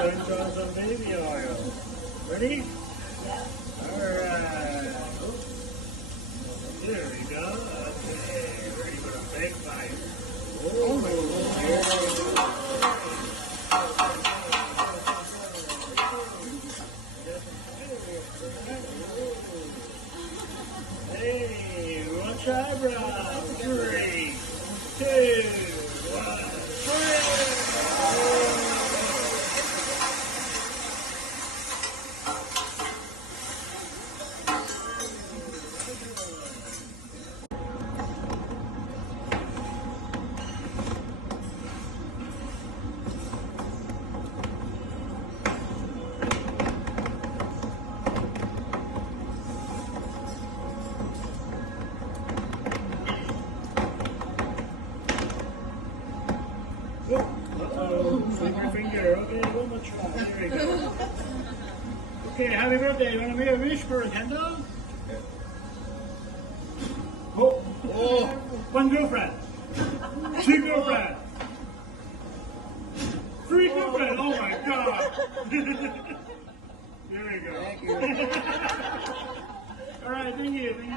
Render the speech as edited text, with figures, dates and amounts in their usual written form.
done on some baby oil. Ready? Yeah. Alright. There we go. Okay, ready for a big bite. Oh my God. Hey, watch eyebrow. 3, 2, 1, 3. Uh-oh, flip your finger. Okay, one more try. There we go. Okay, happy birthday. You want to make a wish for a candle? Oh, oh, one girlfriend. 2 girlfriends. 3 girlfriends. Oh my God. Here we go. Thank you. All right, thank you. Thank you.